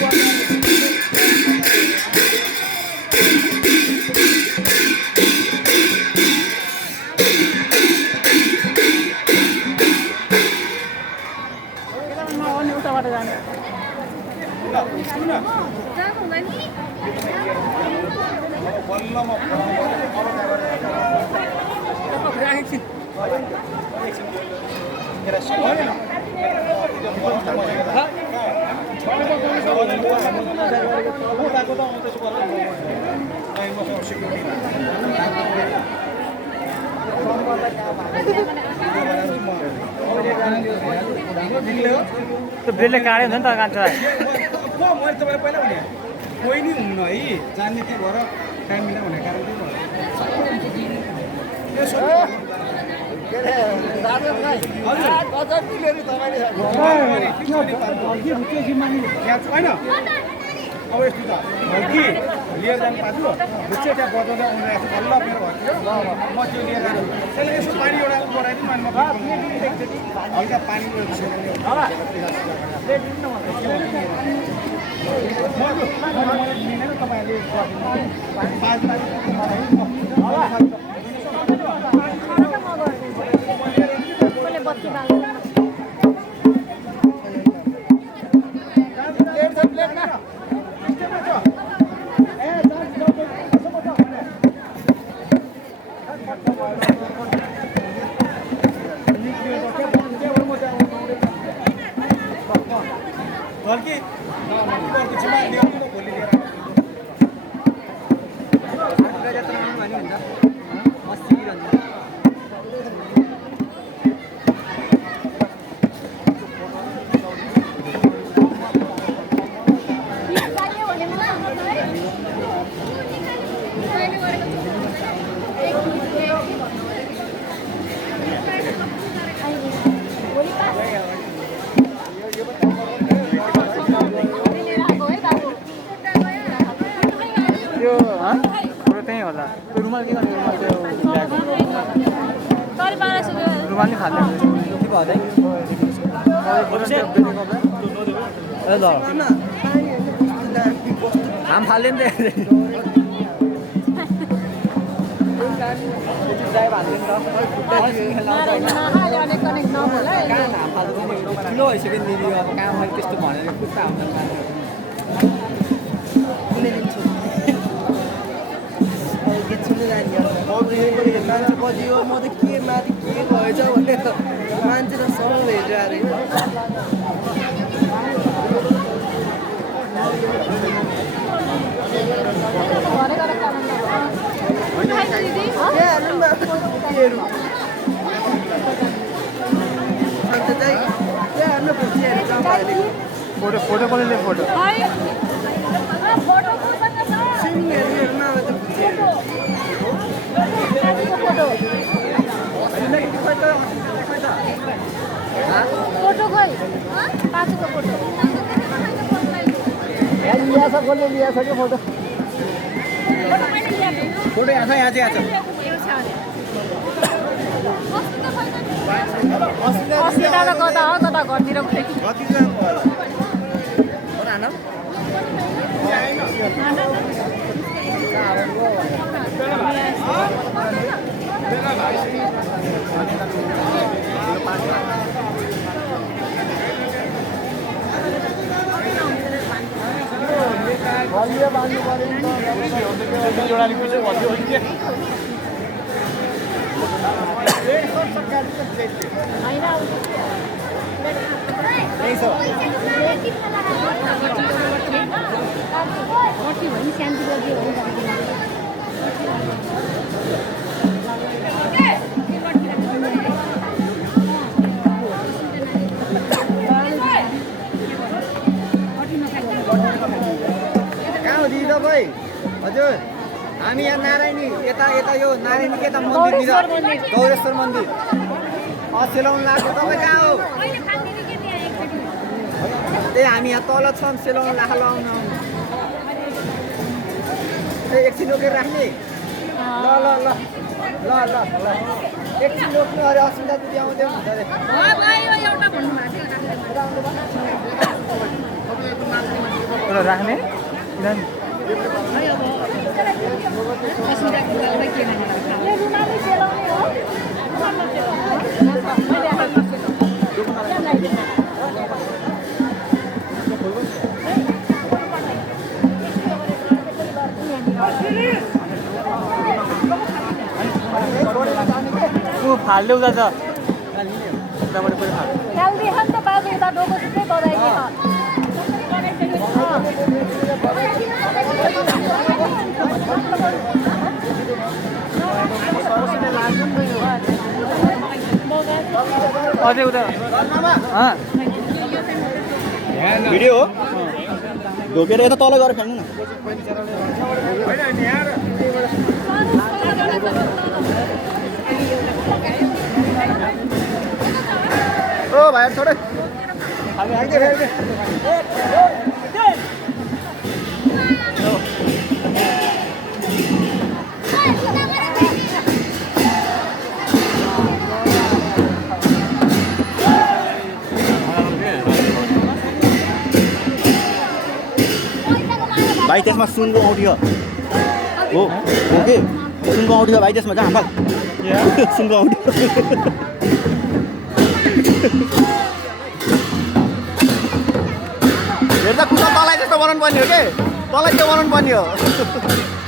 त्यो ब्रेडले काट्यो नि त कान्छालाई मैले तपाईँलाई पहिला भने कोही नि हुन्न है जान्ने त्यही भएर टाइम मिल्दैन भन्ने कारण त्यही होइन अब यस्तो त कि लिएर जानु पाछु भुच्चे त्यहाँ बजाउँदै आउनु बल्ल मेरो घरतिर म त्यो लिएर जानु त्यसले यसो पानी एउटा बढाइदिनु हल्का पानी हम फाल्दैन त ठुलो भइसक्यो नि अब काम मैले त्यस्तो भनेर कुर्ता मान्छे बजियो म त के माथि के भएछ भने त मान्छे त सब हेरेर अरे फोटो फोटो कसले ले फोटो फोटो खोइ पाँचको फोटो लिया छ कसले लिया छ कि फोटो फोटो यहाँ छ यहाँ चाहिँ अस्ति कता हो कता घरतिर हजुर हामी यहाँ नारायणी यता यता यो नारायणी के त मन्दिर गौरेश्वर मन्दिर सेलाउन लाग्यो तपाईँ कहाँ हो त्यही हामी यहाँ तल छौँ सेलाउन लाखा लाउन एकछिन रोकेर राख्ने ल ल ल ल ल ल एकछिन रोक्नु अरे अस्मिता दिदी आउँदै हुन्छ अरे एउटा राख्ने किनभने यो रुमालै सेलाउने हो ऊ फाल्दै उता छ उताबाट पनि फाल्छ हेल्दी छ नि त बाबु यता डोको सिधै बजाइदियो अझै उता भिडियो हो ढोकेर यता तल गएर फ्याल्नु न ओ भाइहरू छोडे भाइ त्यसमा सुनको औँठी हो के सुनको औँठी हो भाइ त्यसमा जहाँ फाल सुनको औँठी हेर्दा कुसा तँलाई जस्तो बनाउनु पर्ने हो के तँलाई त्यो बनाउनु पर्ने हो